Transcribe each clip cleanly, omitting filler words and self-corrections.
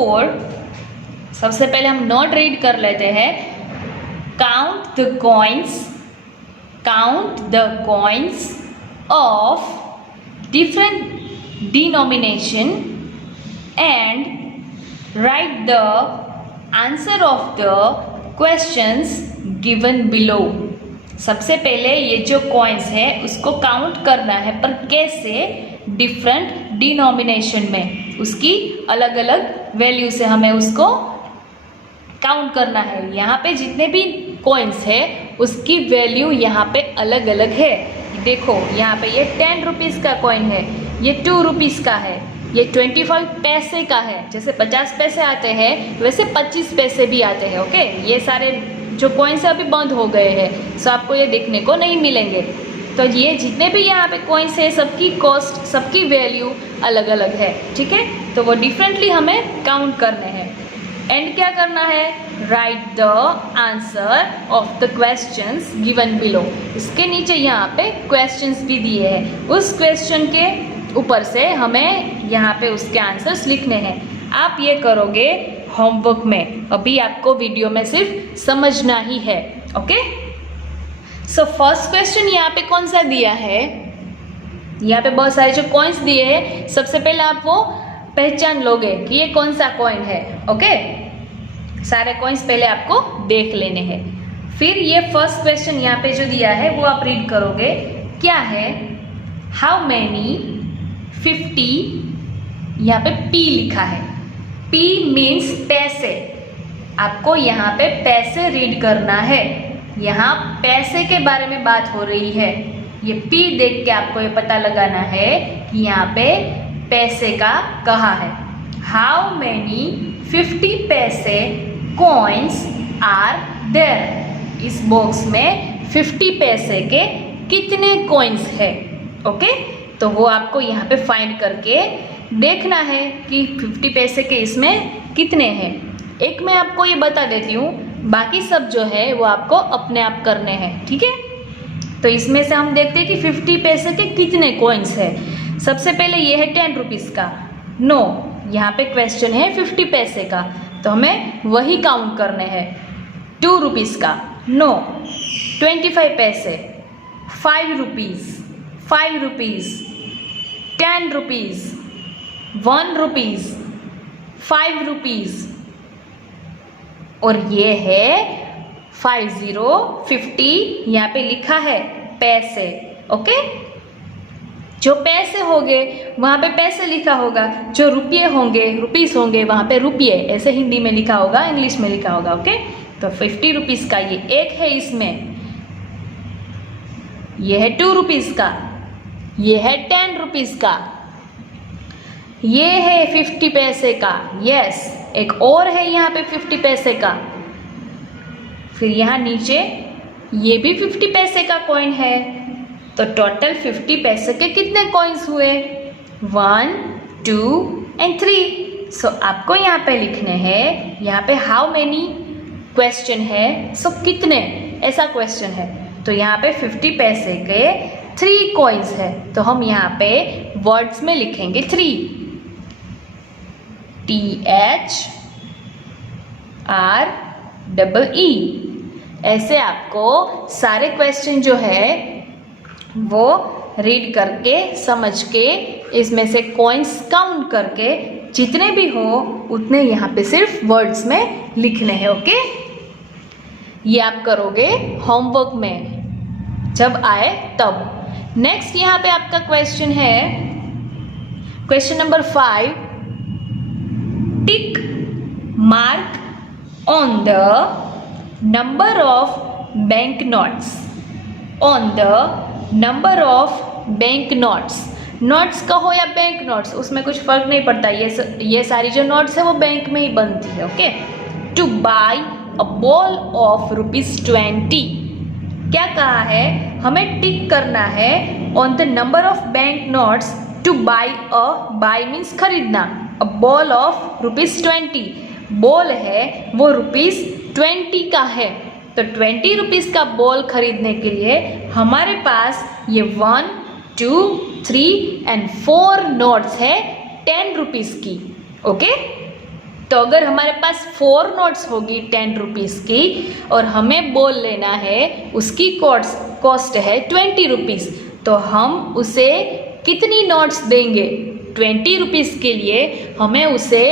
4, सबसे पहले हम नोट रीड कर लेते हैं। Count the coins of different denomination and right the answer of the questions given below. सबसे पहले ये जो कॉइन्स है उसको काउंट करना है, पर कैसे? डिफरेंट डिनोमिनेशन में, उसकी अलग अलग वैल्यू से हमें उसको काउंट करना है। यहाँ पे जितने भी कॉइन्स है उसकी वैल्यू यहाँ पे अलग अलग है। देखो यहाँ पे ये 10 रुपीज़ का कॉइन है, ये 2 रुपीज़ का है, ये 25 पैसे का है। जैसे 50 पैसे आते हैं वैसे 25 पैसे भी आते हैं। ओके, ये सारे जो कॉइन्स अभी बंद हो गए हैं, सो आपको ये देखने को नहीं मिलेंगे। तो ये जितने भी यहाँ पे कॉइन्स है सबकी कॉस्ट, सबकी वैल्यू अलग अलग है। ठीक है, तो वो डिफरेंटली हमें काउंट करने हैं। एंड क्या करना है? Right the answer of the questions given below. इसके नीचे यहाँ पे क्वेश्चंस भी दिए हैं, उस क्वेश्चन के ऊपर से हमें यहाँ पे उसके आंसर्स लिखने हैं। आप ये करोगे होमवर्क में, अभी आपको वीडियो में सिर्फ समझना ही है। ओके, सो फर्स्ट क्वेश्चन यहाँ पे कौन सा दिया है? यहाँ पे बहुत सारे जो कॉइन्स दिए हैं, सबसे पहले आप वो पहचान लोगे कि ये कौन सा कॉइन है। ओके, सारे कॉइन्स पहले आपको देख लेने हैं। फिर ये फर्स्ट क्वेश्चन यहाँ पे जो दिया है वो आप रीड करोगे। क्या है? हाउ मैनी 50, यहाँ पे P लिखा है। P मीन्स पैसे। आपको यहाँ पे पैसे रीड करना है। यहाँ पैसे के बारे में बात हो रही है। ये P देख के आपको ये पता लगाना है कि यहाँ पे पैसे का कहा है। हाउ मैनी 50 पैसे कॉइन्स आर देयर? इस बॉक्स में 50 पैसे के कितने कॉइन्स है? ओके, तो वो आपको यहाँ पे फाइंड करके देखना है कि 50 पैसे के इसमें कितने हैं। एक मैं आपको ये बता देती हूँ, बाकी सब जो है वो आपको अपने आप करने हैं। ठीक है, तो इसमें से हम देखते हैं कि 50 पैसे के कितने कॉइन्स है। सबसे पहले ये है 10 रुपीज़ का। नो, यहाँ पे क्वेश्चन है 50 पैसे का, तो हमें वही काउंट करने हैं। 2 रुपीज़ का। नो, 25 पैसे। 5 rupees, 5 rupees, 10 rupees, 1 rupees, 5 rupees, और ये है 50 यहाँ पे लिखा है पैसे। ओके, जो पैसे होंगे वहाँ पे पैसे लिखा होगा, जो रुपये होंगे, रुपीस होंगे, वहाँ पे रुपये ऐसे हिंदी में लिखा होगा, इंग्लिश में लिखा होगा। ओके, तो 50 रुपीज़ का ये एक है, इसमें ये है 2 रुपीज़ का, ये है 10 रुपीज़ का, ये है 50 पैसे का। यस, एक और है यहाँ पे 50 पैसे का। फिर यहाँ नीचे ये भी 50 पैसे का कॉइन है। तो टोटल 50 पैसे के कितने कॉइन्स हुए? 1, 2 एंड 3। सो आपको यहाँ पे लिखने हैं, यहाँ पे हाउ मैनी क्वेश्चन है, सो कितने, ऐसा क्वेश्चन है। तो यहाँ पे 50 पैसे के 3 कॉइन्स है, तो हम यहाँ पे वर्ड्स में लिखेंगे 3। THREE। ऐसे आपको सारे क्वेश्चन जो है वो रीड करके, समझ के, इसमें से कॉइन्स काउंट करके जितने भी हो उतने यहाँ पे सिर्फ वर्ड्स में लिखने हैं। ओके, ये आप करोगे होमवर्क में जब आए तब। नेक्स्ट यहाँ पे आपका क्वेश्चन है, question number 5। Tick mark on the number of banknotes, on the number of banknotes। Notes कहो या बैंक नोट्स, उसमें कुछ फर्क नहीं पड़ता। ये सारी जो नोट्स है वो बैंक में ही बनती है। Okay, two by a ball of ₹20। क्या कहा है? हमें टिक करना है on the number of bank notes two by a, by means खरीदना, अ बॉल ऑफ ₹20। बॉल है वो ₹20 का है, तो 20 रुपीज़ का बॉल खरीदने के लिए हमारे पास ये 1, 2, 3 एंड 4 नोट्स है 10 रुपीज़ की। ओके, तो अगर हमारे पास 4 नोट्स होगी 10 रुपीज़ की और हमें बोल लेना है उसकी कॉस्ट है 20 रुपीज़, तो हम उसे कितनी नोट्स देंगे? 20 रुपीज़ के लिए हमें उसे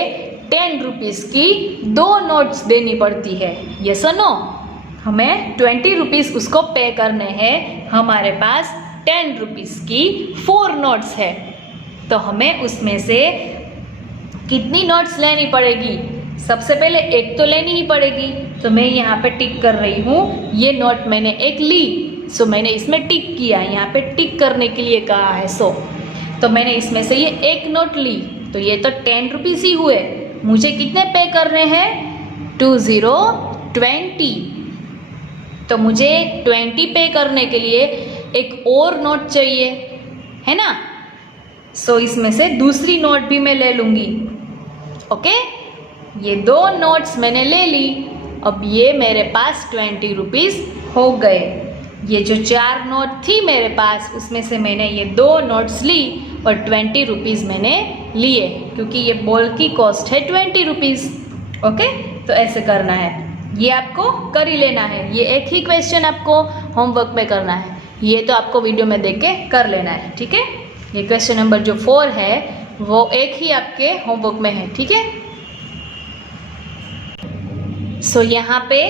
10 रुपीज़ की 2 नोट्स देनी पड़ती है। यस और नो? हमें 20 रुपीज़ उसको पे करने हैं, हमारे पास 10 रुपीज़ की 4 नोट्स है, तो हमें उसमें से कितनी नोट्स लेनी पड़ेगी? सबसे पहले एक तो लेनी ही पड़ेगी, तो मैं यहाँ पे टिक कर रही हूँ। ये नोट मैंने एक ली, सो मैंने इसमें टिक किया, यहाँ पे टिक करने के लिए कहा है। सो तो मैंने इसमें से ये एक नोट ली, तो ये तो 10 रुपीज़ ही हुए। मुझे कितने पे करने हैं? 20। तो मुझे 20 पे करने के लिए एक और नोट चाहिए, है ना? सो इसमें से दूसरी नोट भी मैं ले लूँगी। ओके, ये 2 नोट्स मैंने ले ली। अब ये मेरे पास 20 रुपीज़ हो गए। ये जो 4 नोट थी मेरे पास, उसमें से मैंने ये 2 नोट्स ली और 20 रुपीज़ मैंने लिए, क्योंकि ये बॉल की कॉस्ट है 20 रुपीज़। ओके, तो ऐसे करना है, ये आपको कर ही लेना है। ये एक ही क्वेश्चन आपको होमवर्क में करना है, ये तो आपको वीडियो में देख के कर लेना है। ठीक है, ये क्वेश्चन नंबर जो 4 है वो एक ही आपके होमवर्क में है। ठीक है, सो यहाँ पे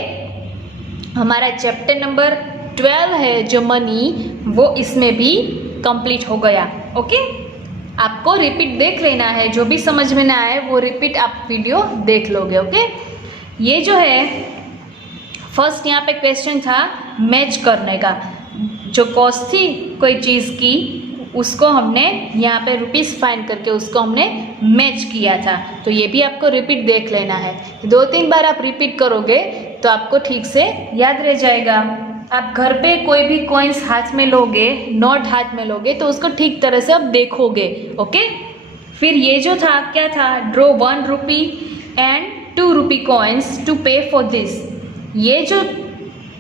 हमारा चैप्टर नंबर 12 है जो मनी, वो इसमें भी कंप्लीट हो गया। ओके, आपको रिपीट देख लेना है, जो भी समझ में ना आए वो रिपीट आप वीडियो देख लोगे। ओके, ये जो है फर्स्ट यहाँ पे क्वेश्चन था मैच करने का। जो कॉस्ट थी कोई चीज़ की, उसको हमने यहाँ पे रुपीज़ फाइंड करके उसको हमने मैच किया था। तो ये भी आपको रिपीट देख लेना है। 2-3 बार आप रिपीट करोगे तो आपको ठीक से याद रह जाएगा। आप घर पे कोई भी कॉइन्स हाथ में लोगे, नोट हाथ में लोगे, तो उसको ठीक तरह से आप देखोगे। ओके, फिर ये जो था क्या था? Draw 1 rupee and 2 rupee coins to pay for this. ये जो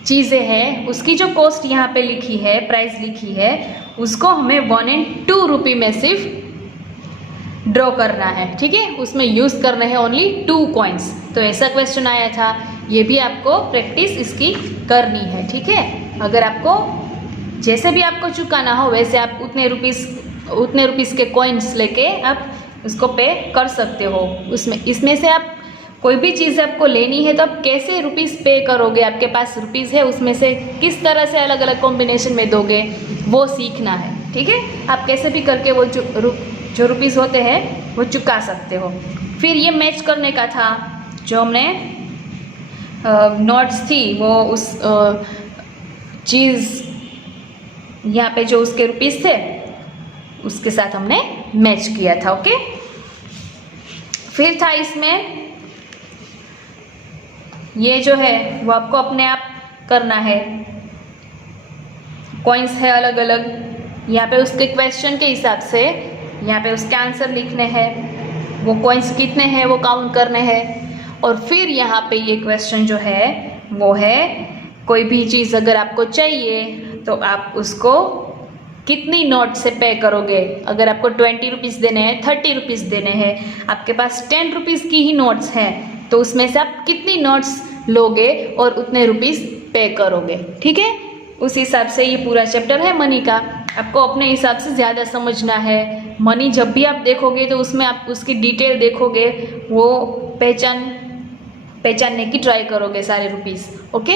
चीज़ें हैं उसकी जो कॉस्ट यहाँ पे लिखी है, प्राइस लिखी है, उसको हमें 1 और 2 रुपी में सिर्फ ड्रॉ करना है। ठीक है, उसमें यूज़ करने हैं ओनली 2 कॉइन्स। तो ऐसा क्वेश्चन आया था, ये भी आपको प्रैक्टिस इसकी करनी है। ठीक है, अगर आपको जैसे भी आपको चुकाना हो वैसे आप उतने रुपीज़ के कॉइन्स लेके आप उसको पे कर सकते हो। इसमें से आप कोई भी चीज़ आपको लेनी है तो आप कैसे रुपीज़ पे करोगे? आपके पास रुपीज़ है, उसमें से किस तरह से अलग अलग कॉम्बिनेशन में दोगे, वो सीखना है। ठीक है, आप कैसे भी करके वो जो रुपीज़ होते हैं वो चुका सकते हो। फिर ये मैच करने का था, जो हमने नोट्स थी वो उस चीज़ यहाँ पे जो उसके रुपीज़ थे उसके साथ हमने मैच किया था। ओके, फिर था इसमें ये जो है वो आपको अपने आप करना है। कॉइन्स है अलग अलग, यहाँ पे उसके क्वेश्चन के हिसाब से यहाँ पे उसके आंसर लिखने हैं, वो कॉइन्स कितने हैं वो काउंट करने हैं। और फिर यहाँ पे ये क्वेश्चन जो है वो है कोई भी चीज़ अगर आपको चाहिए तो आप उसको कितनी नोट से पे करोगे। अगर आपको 20 रुपीज़ देने हैं, 30 रुपीज़ देने हैं, आपके पास 10 रुपीज़ की ही नोट्स हैं, तो उसमें से आप कितनी नोट्स लोगे और उतने रुपीज़ पे करोगे। ठीक है, उस हिसाब से ये पूरा चैप्टर है मनी का। आपको अपने हिसाब से ज़्यादा समझना है। मनी जब भी आप देखोगे तो उसमें आप उसकी डिटेल देखोगे, वो पहचानने की ट्राई करोगे सारे रुपीज़। ओके।